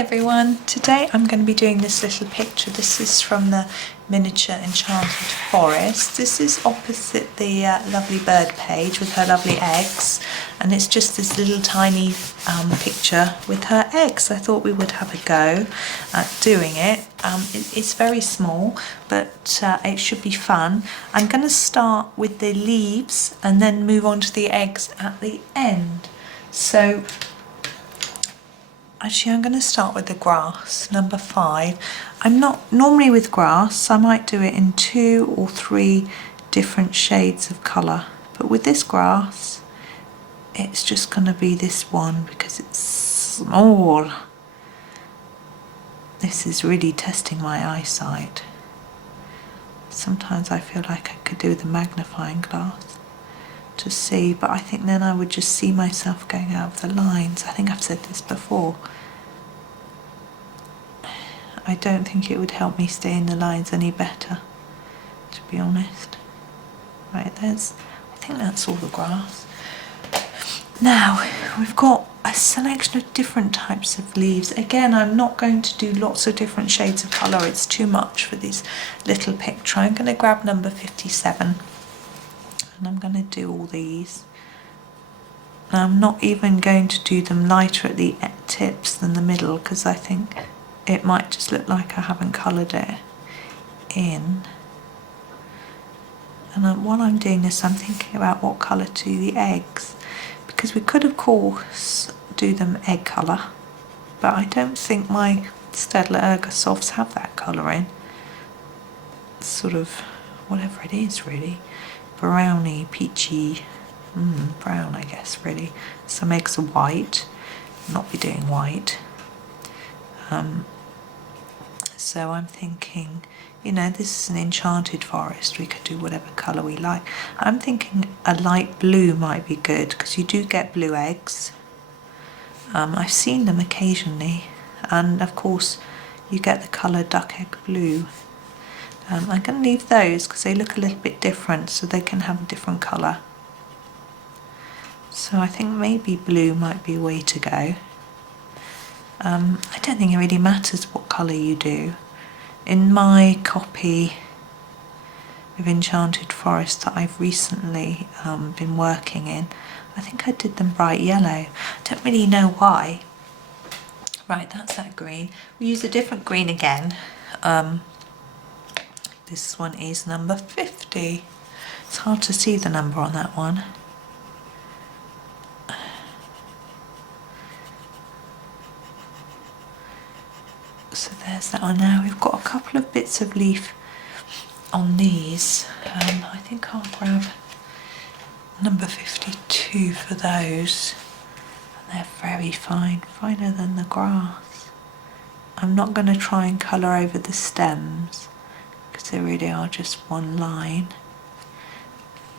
everyone, today I'm going to be doing this little picture. This is from the Miniature Enchanted Forest. This is opposite the lovely bird page with her lovely eggs, and it's just this little tiny picture with her eggs. I thought we would have a go at doing it. It's very small, but it should be fun. I'm going to start with the leaves and then move on to the eggs at the end. So actually, I'm going to start with the grass, number 5. I'm not normally with grass, I might do it in 2 or 3 different shades of colour, but with this grass it's just going to be this one because it's small. This is really testing my eyesight. Sometimes I feel like I could do with a magnifying glass to see, but I think then I would just see myself going out of the lines. I think I've said this before. I don't think it would help me stay in the lines any better, to be honest. Right, I think that's all the grass. Now, we've got a selection of different types of leaves. Again, I'm not going to do lots of different shades of colour, it's too much for this little picture. I'm going to grab number 57. And I'm going to do all these. Now, I'm not even going to do them lighter at the tips than the middle because I think it might just look like I haven't coloured it in. And while I'm doing this, I'm thinking about what colour to do the eggs, because we could of course do them egg colour, but I don't think my Staedtler Ergosofts have that colour in. It's sort of whatever it is really. Browny, peachy, brown I guess really. Some eggs are white, not be doing white. So I'm thinking, you know, this is an enchanted forest, we could do whatever colour we like. I'm thinking a light blue might be good because you do get blue eggs. I've seen them occasionally, and of course you get the colour duck egg blue. I'm going to leave those because they look a little bit different, so they can have a different colour. So I think maybe blue might be a way to go. I don't think it really matters what colour you do. In my copy of Enchanted Forest that I've recently been working in, I think I did them bright yellow. I don't really know why. Right, that's that green. We use a different green again. This one is number 50. It's hard to see the number on that one. So there's that one. Now we've got a couple of bits of leaf on these. I think I'll grab number 52 for those. And they're very fine, finer than the grass. I'm not going to try and colour over the stems because they really are just one line.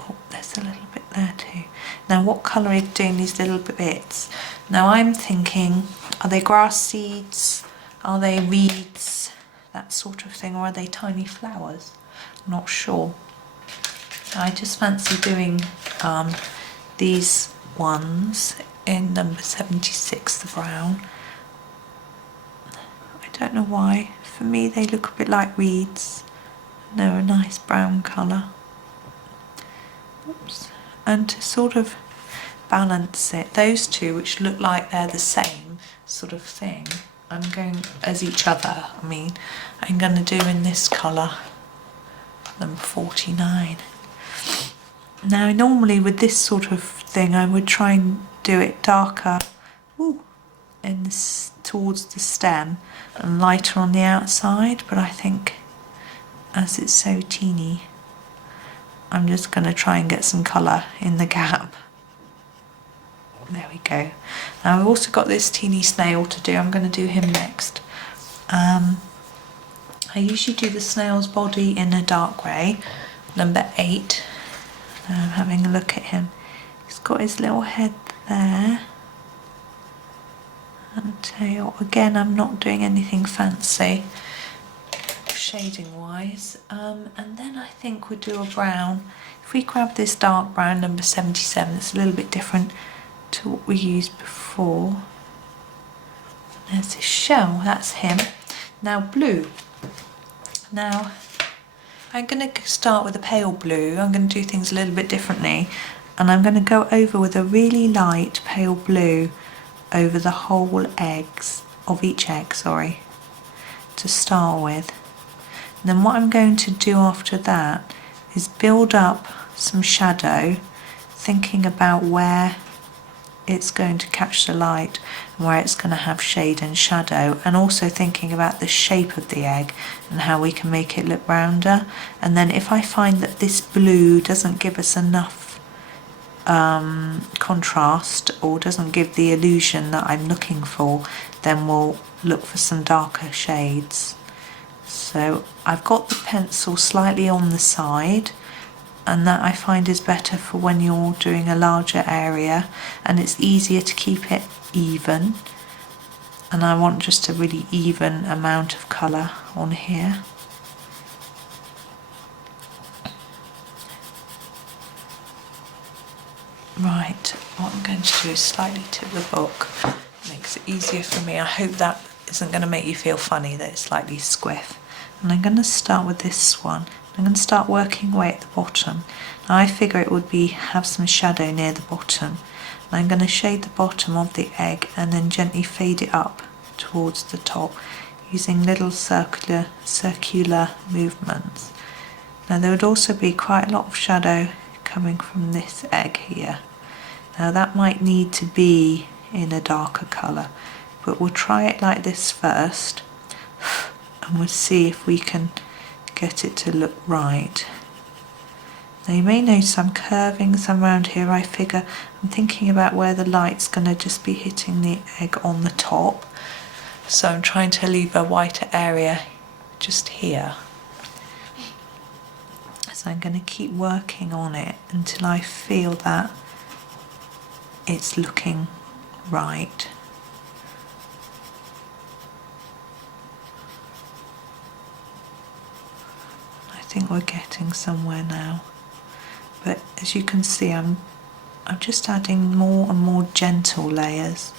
Oh, there's a little bit there too. Now what colour are you doing these little bits? Now I'm thinking, are they grass seeds? Are they reeds, that sort of thing, or are they tiny flowers? I'm not sure. I just fancy doing these ones in number 76, the brown. I don't know why. For me they look a bit like reeds. They're a nice brown colour. Oops. And to sort of balance it, those two which look like they're the same sort of thing, I'm going as each other, I'm going to do in this colour, number 49. Now normally with this sort of thing I would try and do it darker towards the stem and lighter on the outside, but I think as it's so teeny I'm just going to try and get some colour in the gap. There we go. Now I've also got this teeny snail to do. I'm going to do him next. I usually do the snail's body in a dark grey, number 8. Now I'm having a look at him. He's got his little head there. And tail. Again, I'm not doing anything fancy shading wise. And then I think we'll do a brown. If we grab this dark brown, number 77, it's a little bit different to what we used before. There's his shell, that's him. Now blue. Now I'm going to start with a pale blue. I'm going to do things a little bit differently, and I'm going to go over with a really light pale blue over the whole eggs, of each egg, sorry, to start with. And then what I'm going to do after that is build up some shadow, thinking about where it's going to catch the light and where it's going to have shade and shadow, and also thinking about the shape of the egg and how we can make it look rounder. And then if I find that this blue doesn't give us enough contrast or doesn't give the illusion that I'm looking for, then we'll look for some darker shades. So I've got the pencil slightly on the side, and that I find is better for when you're doing a larger area, and it's easier to keep it even, and I want just a really even amount of colour on here. Right, what I'm going to do is slightly tip the book. It makes it easier for me. I hope that isn't going to make you feel funny, that it's slightly squiff. And I'm going to start with this one. I'm going to start working away at the bottom. Now I figure it would have some shadow near the bottom. And I'm going to shade the bottom of the egg and then gently fade it up towards the top using little circular movements. Now there would also be quite a lot of shadow coming from this egg here. Now that might need to be in a darker colour, but we'll try it like this first and we'll see if we can get it to look right. Now you may notice I'm curving some around here. I figure I'm thinking about where the light's going to just be hitting the egg on the top, so I'm trying to leave a whiter area just here. So I'm going to keep working on it until I feel that it's looking right. I think we're getting somewhere now, but as you can see I'm just adding more and more gentle layers.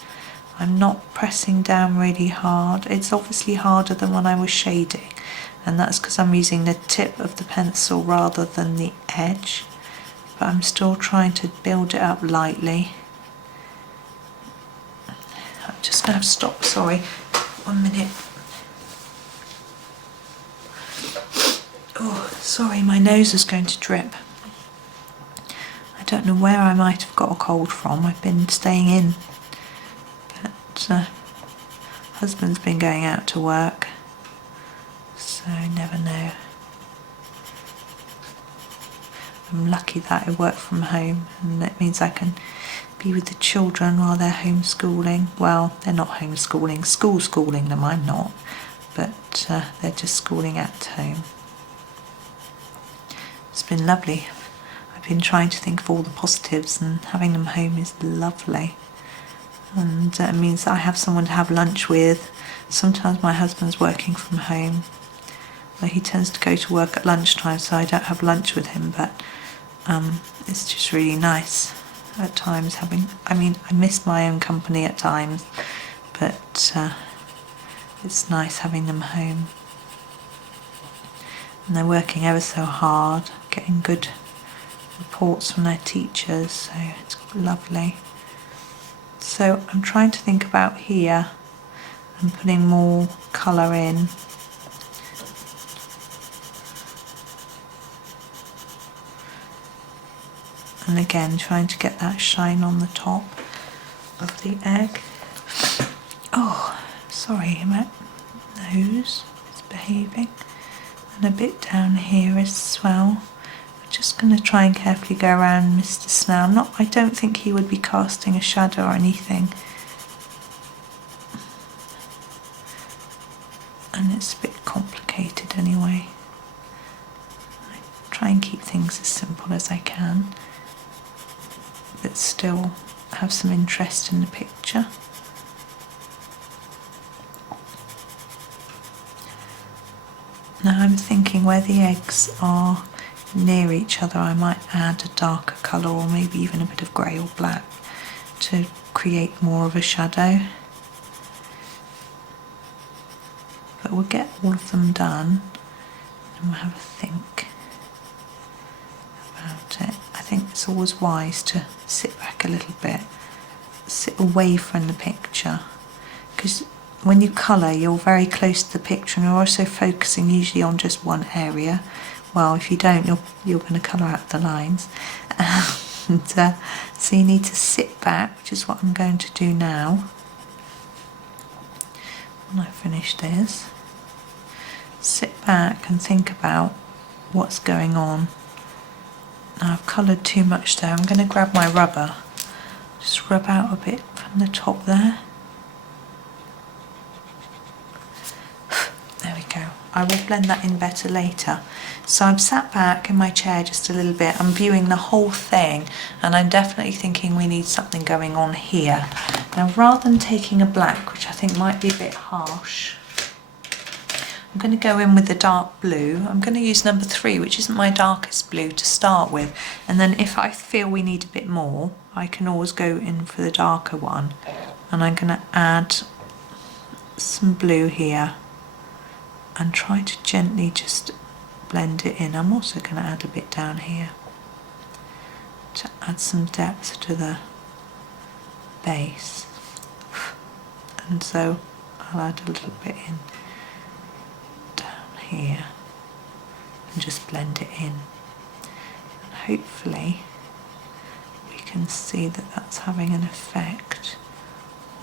I'm not pressing down really hard. It's obviously harder than when I was shading, and that's because I'm using the tip of the pencil rather than the edge, but I'm still trying to build it up lightly. I'm just going to have to stop, sorry, 1 minute. Oh, sorry, my nose is going to drip. I don't know where I might have got a cold from. I've been staying in, but husband's been going out to work, so I never know. I'm lucky that I work from home, and that means I can be with the children while they're homeschooling. Well, they're not homeschooling, schooling them, I'm not, but they're just schooling at home. It's been lovely. I've been trying to think of all the positives, and having them home is lovely. And it means that I have someone to have lunch with. Sometimes my husband's working from home. Well, he tends to go to work at lunchtime, so I don't have lunch with him, but it's just really nice at times having, I miss my own company at times, but it's nice having them home. And they're working ever so hard, getting good reports from their teachers, so it's lovely. So I'm trying to think about here and putting more colour in. And again, trying to get that shine on the top of the egg. Oh, sorry, my nose is behaving. And a bit down here as well. I'm just going to try and carefully go around Mr. Snail. I don't think he would be casting a shadow or anything. And it's a bit complicated anyway. I try and keep things as simple as I can, but still have some interest in the picture. Now I'm thinking where the eggs are near each other, I might add a darker colour, or maybe even a bit of grey or black to create more of a shadow. But we'll get all of them done and we'll have a think about it. I think it's always wise to sit back a little bit, sit away from the picture, because when you colour you're very close to the picture and you're also focusing usually on just one area. Well, if you don't, you're going to colour out the lines. And, so you need to sit back, which is what I'm going to do now. When I finish this, sit back and think about what's going on. Now I've coloured too much there. I'm going to grab my rubber, just rub out a bit from the top there. There we go. I will blend that in better later. So I'm sat back in my chair just a little bit. I'm viewing the whole thing and I'm definitely thinking we need something going on here. Now rather than taking a black, which I think might be a bit harsh, I'm going to go in with the dark blue. I'm going to use number 3, which isn't my darkest blue, to start with. And then if I feel we need a bit more, I can always go in for the darker one. And I'm going to add some blue here and try to gently just blend it in. I'm also going to add a bit down here to add some depth to the base. And so I'll add a little bit in here and just blend it in, and hopefully we can see that that's having an effect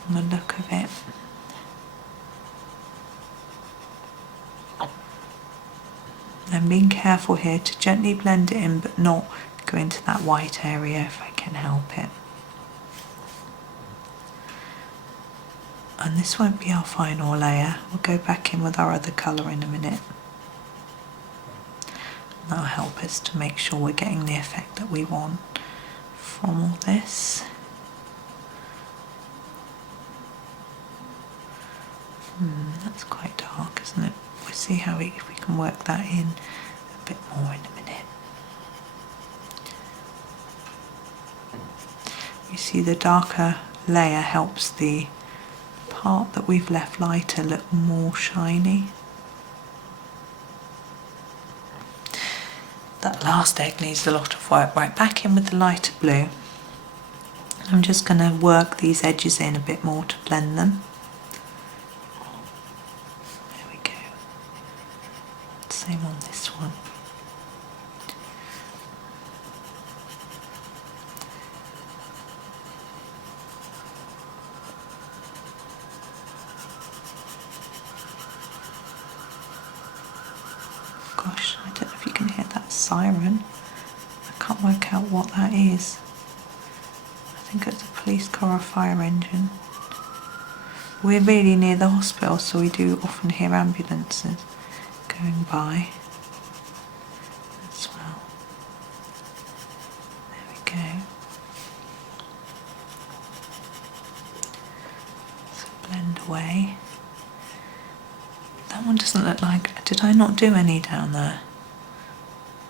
on the look of it. And being careful here to gently blend it in but not go into that white area if I can help it. And this won't be our final layer. We'll go back in with our other colour in a minute. That'll help us to make sure we're getting the effect that we want from all this. That's quite dark, isn't it? We'll see how if we can work that in a bit more in a minute. You see the darker layer helps the part that we've left lighter look more shiny. That last egg needs a lot of work. Right, back in with the lighter blue. I'm just going to work these edges in a bit more to blend them. There we go. Same on this one. Gosh, I don't know if you can hear that siren. I can't work out what that is. I think it's a police car or fire engine. We're really near the hospital, so we do often hear ambulances going by as well. There we go. So blend away. That one doesn't look like... Did I not do any down there?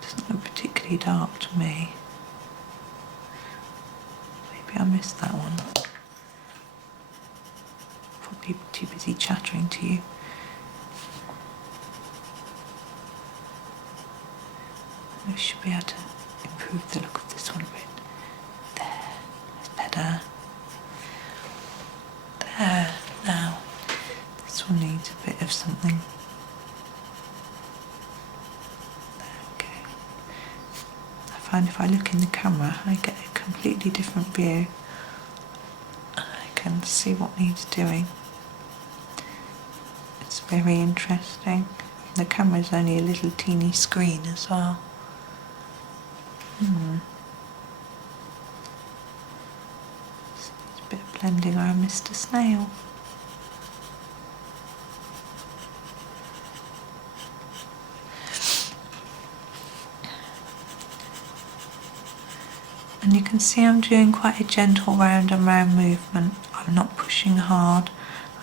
It doesn't look particularly dark to me. Maybe I missed that one. Probably too busy chattering to you. We should be able to improve the look of this one a bit. There, that's better. There, now. This one needs a bit of something. There we go. I find if I look in the camera, I get a completely different view. I can see what needs doing. It's very interesting. The camera's only a little teeny screen as well. It's a bit of blending around Mr. Snail. And you can see I'm doing quite a gentle round and round movement. I'm not pushing hard.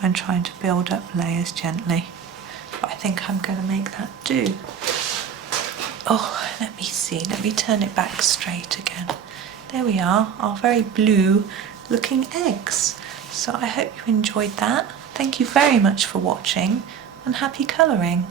I'm trying to build up layers gently. But I think I'm going to make that do. Oh, let me see. Let me turn it back straight again. There we are, our very blue looking eggs. So I hope you enjoyed that. Thank you very much for watching. and happy colouring.